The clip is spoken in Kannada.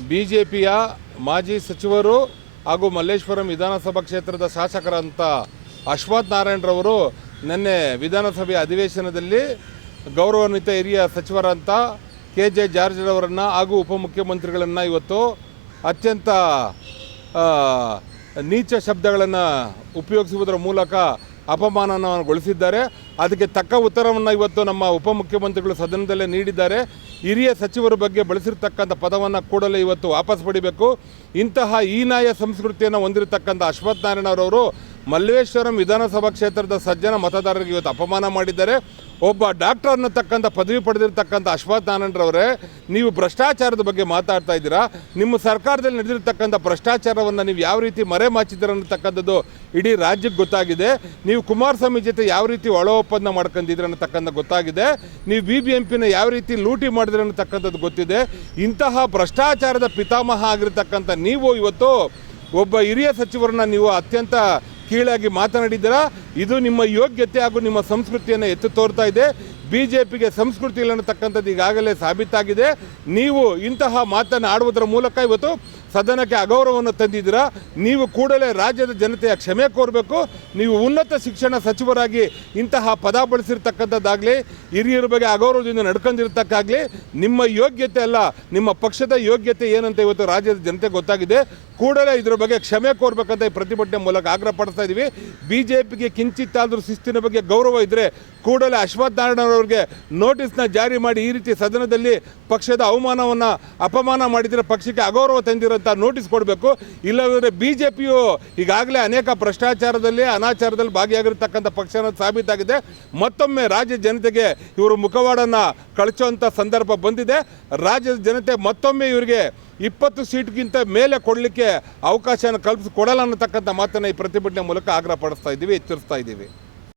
ಬಿ ಜೆ ಪಿಯ ಮಾಜಿ ಸಚಿವರು ಹಾಗೂ ಮಲ್ಲೇಶ್ವರಂ ವಿಧಾನಸಭಾ ಕ್ಷೇತ್ರದ ಶಾಸಕರಂತ ಅಶ್ವಥ್ ನಾರಾಯಣರವರು ನಿನ್ನೆ ವಿಧಾನಸಭೆಯ ಅಧಿವೇಶನದಲ್ಲಿ ಗೌರವಾನ್ವಿತ ಹಿರಿಯ ಸಚಿವರಂತ ಕೆ ಜೆ ಜಾರ್ಜ್ರವರನ್ನು ಹಾಗೂ ಉಪಮುಖ್ಯಮಂತ್ರಿಗಳನ್ನು ಇವತ್ತು ಅತ್ಯಂತ ನೀಚ ಶಬ್ದಗಳನ್ನು ಉಪಯೋಗಿಸುವುದರ ಮೂಲಕ ಅಪಮಾನಗೊಳಿಸಿದ್ದಾರೆ ಅದಕ್ಕೆ ತಕ್ಕ ಉತ್ತರವನ್ನು ಇವತ್ತು ನಮ್ಮ ಉಪಮುಖ್ಯಮಂತ್ರಿಗಳು ಸದನದಲ್ಲೇ ನೀಡಿದ್ದಾರೆ. ಹಿರಿಯ ಸಚಿವರ ಬಗ್ಗೆ ಬಳಸಿರ್ತಕ್ಕಂಥ ಪದವನ್ನು ಕೂಡಲೇ ಇವತ್ತು ವಾಪಸ್ ಪಡಿಬೇಕು. ಇಂತಹ ಹೀನಾಯ ಸಂಸ್ಕೃತಿಯನ್ನು ಹೊಂದಿರತಕ್ಕಂಥ ಅಶ್ವಥ್ ನಾರಾಯಣರವರು ಮಲ್ಲೇಶ್ವರಂ ವಿಧಾನಸಭಾ ಕ್ಷೇತ್ರದ ಸಜ್ಜನ ಮತದಾರರಿಗೆ ಇವತ್ತು ಅಪಮಾನ ಮಾಡಿದ್ದಾರೆ. ಒಬ್ಬ ಡಾಕ್ಟರ್ ಅನ್ನತಕ್ಕಂಥ ಪದವಿ ಪಡೆದಿರ್ತಕ್ಕಂಥ ಅಶ್ವಥ್ ಆನಂದ್ರವರೇ, ನೀವು ಭ್ರಷ್ಟಾಚಾರದ ಬಗ್ಗೆ ಮಾತಾಡ್ತಾ ಇದ್ದೀರಾ? ನಿಮ್ಮ ಸರ್ಕಾರದಲ್ಲಿ ನಡೆದಿರ್ತಕ್ಕಂಥ ಭ್ರಷ್ಟಾಚಾರವನ್ನು ನೀವು ಯಾವ ರೀತಿ ಮರೆ ಮಾಚಿದ್ದೀರ ಅನ್ನತಕ್ಕಂಥದ್ದು ಇಡೀ ರಾಜ್ಯಕ್ಕೆ ಗೊತ್ತಾಗಿದೆ. ನೀವು ಕುಮಾರಸ್ವಾಮಿ ಜೊತೆ ಯಾವ ರೀತಿ ಒಳ ಒಪ್ಪಂದ ಮಾಡ್ಕೊಂಡಿದ್ದೀರ ಅನ್ನತಕ್ಕಂಥ ಗೊತ್ತಾಗಿದೆ. ನೀವು ಬಿ ಬಿ ಎಂ ಪಿನ ಯಾವ ರೀತಿ ಲೂಟಿ ಮಾಡಿದ್ರೆ ಅನ್ನತಕ್ಕಂಥದ್ದು ಗೊತ್ತಿದೆ. ಇಂತಹ ಭ್ರಷ್ಟಾಚಾರದ ಪಿತಾಮಹ ಆಗಿರ್ತಕ್ಕಂಥ ನೀವು ಇವತ್ತು ಒಬ್ಬ ಹಿರಿಯ ಸಚಿವರನ್ನ ನೀವು ಅತ್ಯಂತ ಕೀಳಾಗಿ ಮಾತನಾಡಿದ್ದೀರಾ? ಇದು ನಿಮ್ಮ ಯೋಗ್ಯತೆ ಹಾಗೂ ನಿಮ್ಮ ಸಂಸ್ಕೃತಿಯನ್ನು ಎತ್ತು ತೋರ್ತಾ ಇದೆ. ಬಿ ಜೆ ಪಿಗೆ ಸಂಸ್ಕೃತಿ ಇಲ್ಲ ಅನ್ನತಕ್ಕಂಥದ್ದು ಈಗಾಗಲೇ ಸಾಬೀತಾಗಿದೆ. ನೀವು ಇಂತಹ ಮಾತನ್ನು ಆಡುವುದರ ಮೂಲಕ ಇವತ್ತು ಸದನಕ್ಕೆ ಅಗೌರವವನ್ನು ತಂದಿದ್ದೀರಾ. ನೀವು ಕೂಡಲೇ ರಾಜ್ಯದ ಜನತೆಯ ಕ್ಷಮೆ ಕೋರಬೇಕು. ನೀವು ಉನ್ನತ ಶಿಕ್ಷಣ ಸಚಿವರಾಗಿ ಇಂತಹ ಪದ ಬಳಸಿರ್ತಕ್ಕಂಥದ್ದಾಗಲಿ, ಹಿರಿಯರ ಬಗ್ಗೆ ಅಗೌರವದಿಂದ ನಡ್ಕೊಂಡಿರ್ತಕ್ಕಾಗಲಿ, ನಿಮ್ಮ ಯೋಗ್ಯತೆ ಅಲ್ಲ, ನಿಮ್ಮ ಪಕ್ಷದ ಯೋಗ್ಯತೆ ಏನಂತ ಇವತ್ತು ರಾಜ್ಯದ ಜನತೆ ಗೊತ್ತಾಗಿದೆ. ಕೂಡಲೇ ಇದರ ಬಗ್ಗೆ ಕ್ಷಮೆ ಕೋರಬೇಕಂತ ಈ ಪ್ರತಿಭಟನೆ ಮೂಲಕ ಆಗ್ರಹ ಪಡಿಸ್ತಾ ಇದ್ದೀವಿ ಬಿ ಜೆ ಪಿಗೆ ಕಿಂಚಿತ್ತಾದರೂ ಶಿಸ್ತಿನ ಬಗ್ಗೆ ಗೌರವ ಇದ್ದರೆ ಕೂಡಲೇ ಅಶ್ವಥ್ ನಾರಾಯಣರವರಿಗೆ ನೋಟಿಸ್ನ ಜಾರಿ ಮಾಡಿ ಈ ರೀತಿ ಸದನದಲ್ಲಿ ಪಕ್ಷದ ಅವಮಾನವನ್ನು ಅಪಮಾನ ಮಾಡಿದರೆ ಪಕ್ಷಕ್ಕೆ ಅಗೌರವ ತಂದಿರೋಂಥ ನೋಟಿಸ್ ಕೊಡಬೇಕು. ಇಲ್ಲವಾದರೆ ಬಿ ಜೆ ಪಿಯು ಈಗಾಗಲೇ ಅನೇಕ ಭ್ರಷ್ಟಾಚಾರದಲ್ಲಿ, ಅನಾಚಾರದಲ್ಲಿ ಭಾಗಿಯಾಗಿರ್ತಕ್ಕಂಥ ಪಕ್ಷ ಅನ್ನೋದು ಸಾಬೀತಾಗಿದೆ. ಮತ್ತೊಮ್ಮೆ ರಾಜ್ಯ ಜನತೆಗೆ ಇವರು ಮುಖವಾಡನ್ನು ಕಳಚುವಂಥ ಸಂದರ್ಭ ಬಂದಿದೆ. ರಾಜ್ಯದ ಜನತೆ ಮತ್ತೊಮ್ಮೆ ಇವರಿಗೆ ಇಪ್ಪತ್ತು ಸೀಟ್ಗಿಂತ ಮೇಲೆ ಕೊಡಲಿಕ್ಕೆ ಅವಕಾಶನ ಕಲ್ಪಿಸಿ ಕೊಡಲ್ಲ ಅನ್ನತಕ್ಕಂಥ ಮಾತನ್ನು ಈ ಪ್ರತಿಭಟನೆ ಮೂಲಕ ಆಗ್ರಹ ಪಡಿಸ್ತಾ ಇದ್ದೀವಿ, ಎಚ್ಚರಿಸ್ತಾ ಇದ್ದೀವಿ.